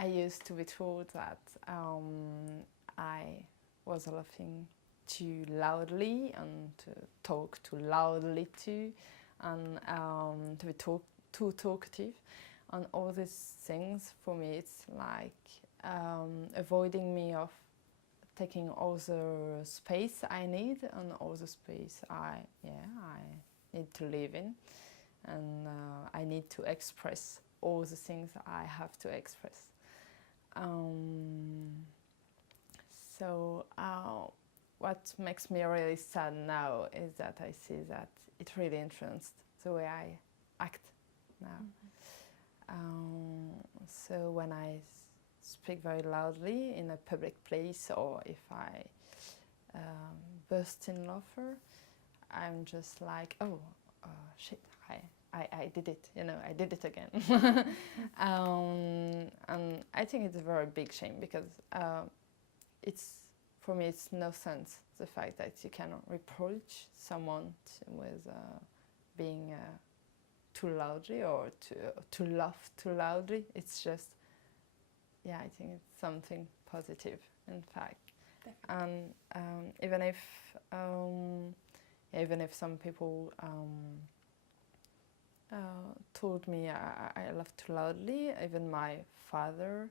I used to be told that I was laughing too loudly and to talk too loudly too, and to be too talkative, and all these things. For me, it's like avoiding me of taking all the space I need and all the space I need to live in, and I need to express all the things I have to express. So what makes me really sad now is that I see that it really influenced the way I act now. So when I speak very loudly in a public place, or if I burst in laughter, I'm just like, oh shit, I did it, you know, I did it again. And I think it's a very big shame, because for me it's no sense, the fact that you cannot reproach someone with being too loudly or to laugh too loudly. It's just, yeah, I think it's something positive, in fact. Definitely. And even if some people told me I laughed too loudly, even my father,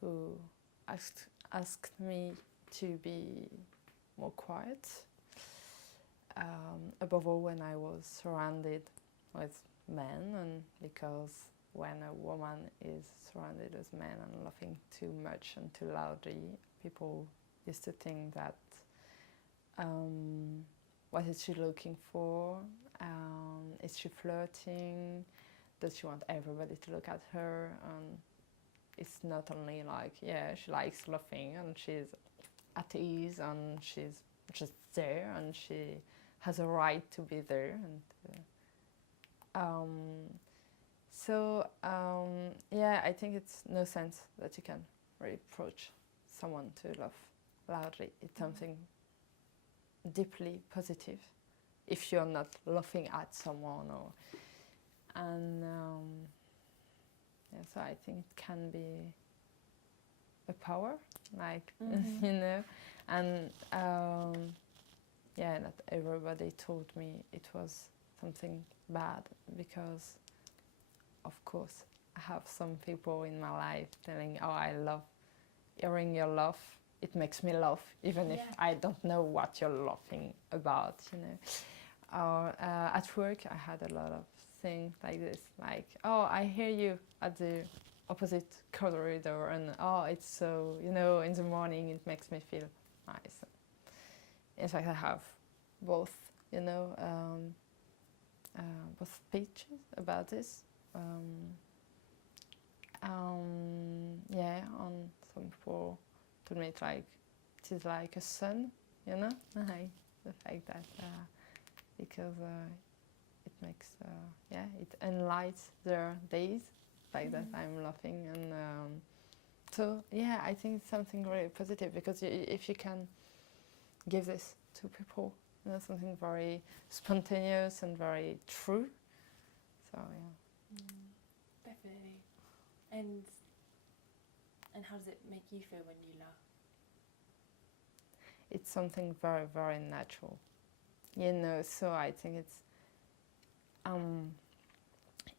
who asked me to be more quiet, above all when I was surrounded with men, and because when a woman is surrounded with men and laughing too much and too loudly, people used to think that what is she looking for? Is she flirting? Does she want everybody to look at her? And it's not only like, yeah, she likes laughing and she's at ease and she's just there and she has a right to be there. And yeah, I think it's no sense that you can reproach someone to laugh loudly. It's something deeply positive if you're not laughing at someone, yeah, so I think it can be a power, like, you know, and yeah, not everybody told me it was something bad, because of course I have some people in my life telling, oh, I love hearing your laugh, it makes me laugh, even if I don't know what you're laughing about, you know. Or at work I had a lot of things like this, like, oh, I hear you at the opposite corridor, and oh, it's so, you know, in the morning it makes me feel nice. In fact, I have both, you know, both speeches about this. Yeah, and some people told me it is like a sun, you know, the fact that because it makes it enlightens their days, like that I'm laughing, and so yeah, I think it's something really positive, because if you can give this to people, you know, something very spontaneous and very true. So yeah. Definitely. And how does it make you feel when you laugh? It's something very, very natural, you know, so I think it's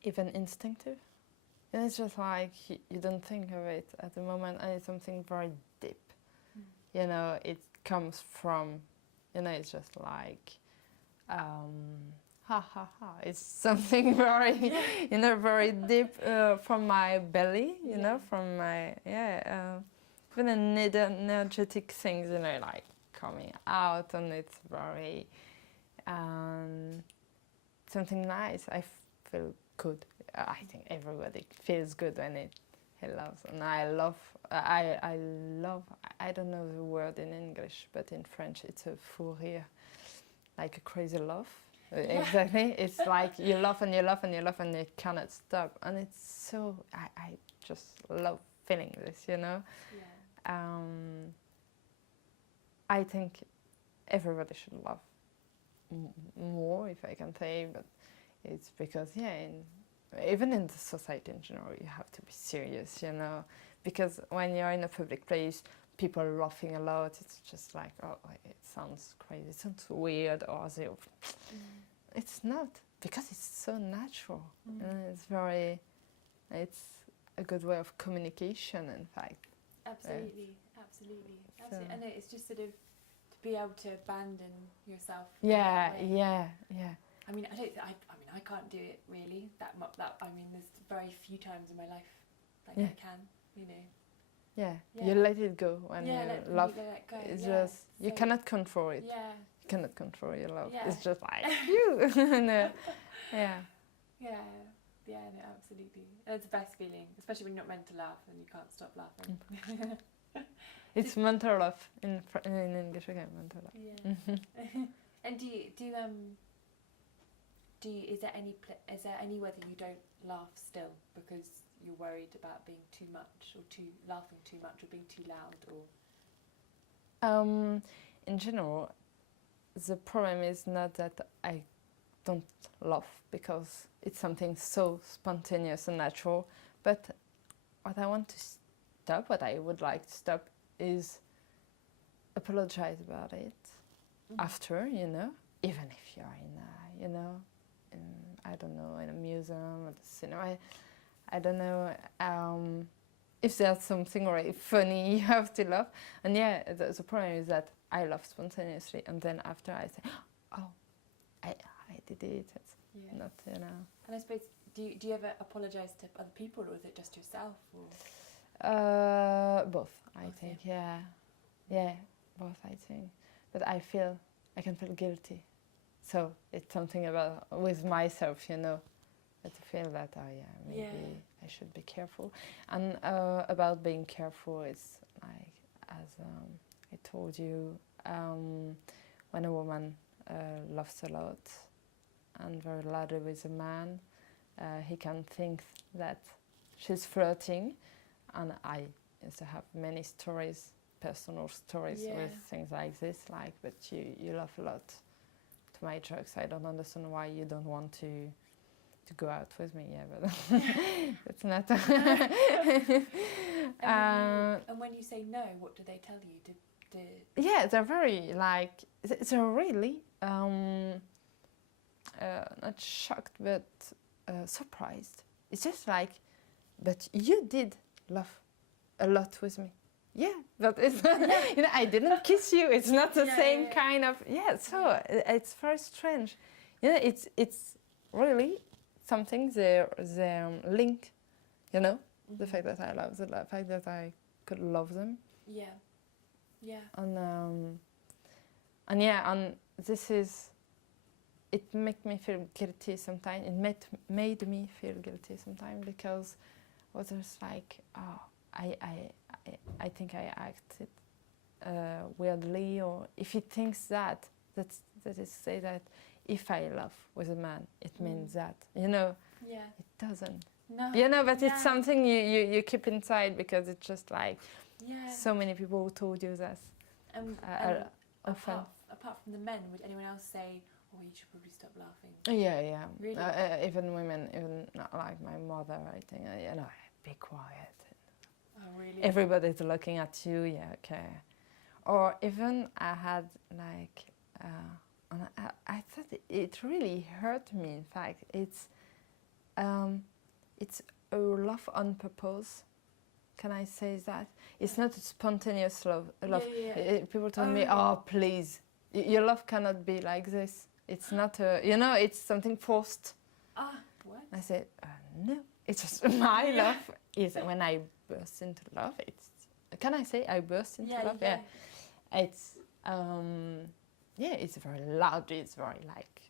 even instinctive. And it's just like you don't think of it at the moment, and it's something very deep. You know, it comes from, you know, it's just like ha ha ha. It's something very, you know, very deep from my belly, you know, from my, even an energetic things, you know, like coming out, and it's very something nice. I feel good. I think everybody feels good when he loves, and I love. I don't know the word in English, but in French it's a fou rire, like a crazy laugh. Exactly. It's like you laugh and you laugh and you laugh and you cannot stop, and it's so. I just love feeling this, you know. Yeah. I think everybody should laugh more, if I can say, but it's because even in the society in general, you have to be serious, you know, because when you're in a public place, people are laughing a lot. It's just like, oh, it sounds crazy, it sounds weird, or as if it's not, because it's so natural. It's a good way of communication, in fact. Absolutely. So. And it's just sort of to be able to abandon yourself. Yeah. I mean, I can't do it really. I mean, there's very few times in my life like I can, you know. Yeah, you let it go when you love. Let go. It's just you cannot control it. Yeah. You cannot control your love. Yeah. It's just like you. No. Yeah. Yeah, no, absolutely. And it's the best feeling, especially when you're not meant to laugh and you can't stop laughing. It's mental laugh in English again. Mental laugh. Yeah. And is there any way that you don't laugh still because you're worried about being too much or laughing too much or being too loud or? In general, the problem is not that I don't laugh because it's something so spontaneous and natural, but what I want to stop, what I would like to stop, is apologize about it after, you know, even if you're in a, you know, I don't know, in a museum or the cinema, I don't know, if there's something really funny, you have to laugh. And yeah, the problem is that I laugh spontaneously, and then after I say, oh, I did it. It's not, you know. And I suppose, do you ever apologise to other people, or is it just yourself? Or? Both, I think, yeah, both, I think. But I can feel guilty. So it's something about with myself, you know, to feel that, maybe I should be careful. And about being careful, it's like, as I told you, when a woman loves a lot and very loudly with a man, he can think that she's flirting, and I used to have many stories, personal stories with things like this, like, but you laugh a lot to my jokes. I don't understand why you don't want to go out with me, but it's not. And when you say no, what do they tell you? Yeah, they're very they're really not shocked, but surprised. It's just like, but you did laugh a lot with me. Yeah, but it's you know, I didn't kiss you. It's not the same kind of So it's very strange. You know, it's really something they link. You know, the fact that I love them, the fact that I could love them. Yeah. And this is. It made me feel guilty sometimes. It made me feel guilty sometimes because others like, oh, I think I acted weirdly, or if he thinks that is say that if I laugh with a man, it means that, you know. Yeah. It doesn't. No. You know, but it's something you keep inside because it's just like so many people who told you this. And often. Apart from the men, would anyone else say, oh, you should probably stop laughing? Yeah. Really? Even women, even not like my mother, I think, you know, be quiet. Oh, really? Everybody's looking at you, yeah, okay. Or even I had like, I thought it really hurt me, in fact. It's a love on purpose. Can I say that? It's not a spontaneous love. People tell me, oh, please, your love cannot be like this. It's not you know, it's something forced. What? I said, no, it's just my love is when I burst into love. Can I say I burst into love? Yeah. It's it's very loud. It's very like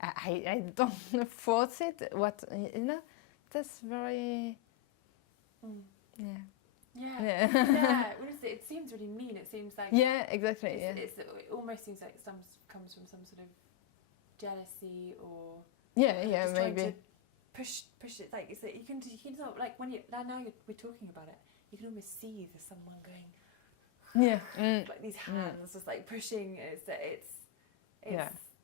I don't force it. What, you know, that's very Yeah. What is it? It seems really mean. It seems like exactly. It almost seems like some comes from some sort of jealousy or just maybe trying to push it. Like you can sort of, like when we're talking about it, you can almost see there's someone going like these hands just like pushing.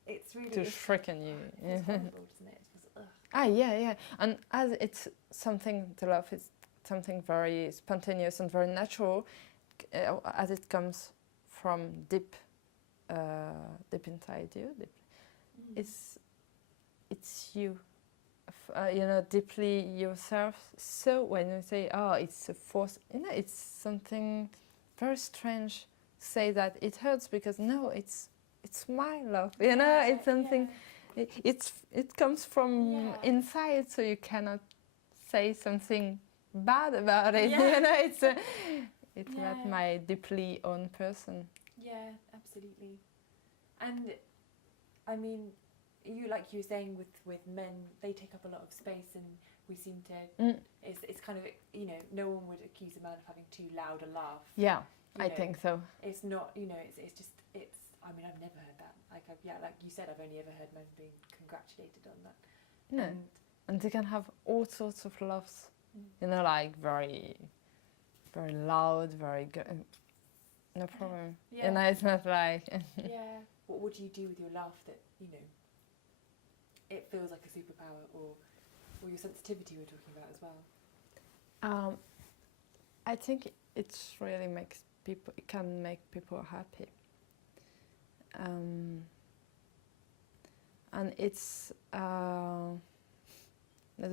It's really to shrink you. It's horrible, isn't it? It's just, Yeah. And as it's something, the love is something very spontaneous and very natural, as it comes from deep inside you. It's you, deeply yourself. So when you say, oh, it's a force, it's something very strange to say that it hurts, because no, it's my love. It's something. It comes from inside, so you cannot say something bad about it. It's about my deeply own person. Yeah, absolutely. And I mean, like you were saying with men, they take up a lot of space, and we seem to. It's kind of, no one would accuse a man of having too loud a laugh. Yeah, I think so. It's not, it's just. I mean, I've never heard that. Like you said, I've only ever heard men being congratulated on that. No. And they can have all sorts of loves, like very, very loud, very good. No problem. It's not like. What would you do with your laugh that it feels like a superpower, or your sensitivity we were talking about as well? I think it really makes people. It can make people happy. And it's a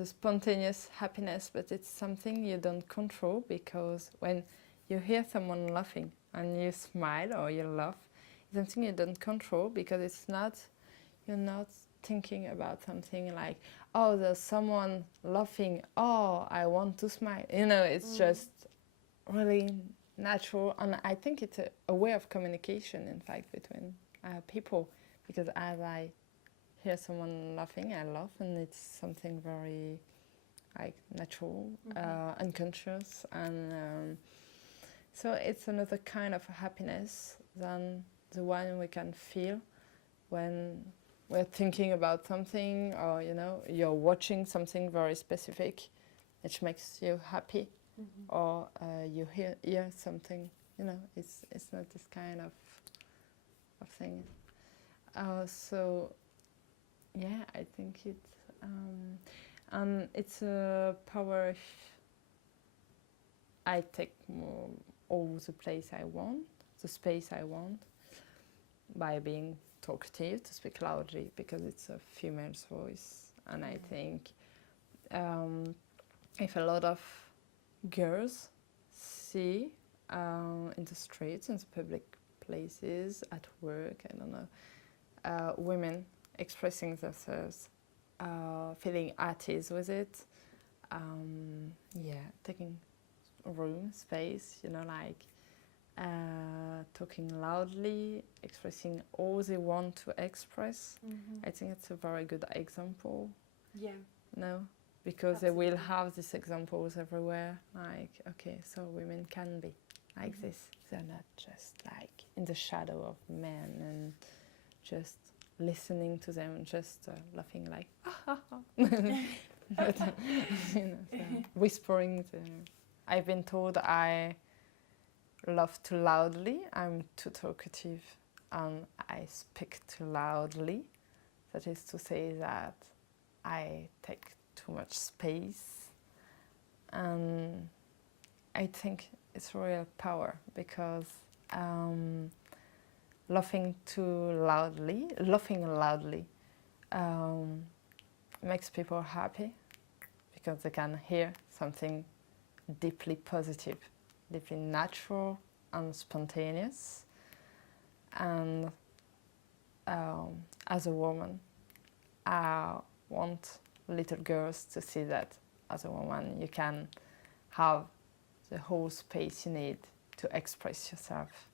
spontaneous happiness, but it's something you don't control, because when you hear someone laughing and you smile or you laugh, it's something you don't control, because you're not thinking about something like, oh, there's someone laughing, oh, I want to smile. It's just really natural, and I think it's a way of communication, in fact, between people, because as I hear someone laughing, I laugh, and it's something very natural, unconscious, and so it's another kind of happiness than the one we can feel when we're thinking about something, or you're watching something very specific, which makes you happy, or you hear something. It's not this kind of thing. So yeah, I think it's a power. I take all the space I want, by being talkative, to speak loudly, because it's a female's voice. And I think if a lot of girls see in the streets, in the public places, at work, I don't know, women expressing themselves, feeling at ease with it, taking room, space, talking loudly, expressing all they want to express. I think it's a very good example. Yeah. No? Because Absolutely. They will have these examples everywhere, okay, so women can be like this. They're not just in the shadow of men and just listening to them and just laughing but, so whispering. I've been told I laugh too loudly, I'm too talkative, and I speak too loudly. That is to say that I take too much space, and I think it's real power, because laughing loudly makes people happy, because they can hear something deeply positive, deeply natural and spontaneous. And as a woman, I want little girls to see that as a woman you can have the whole space you need to express yourself.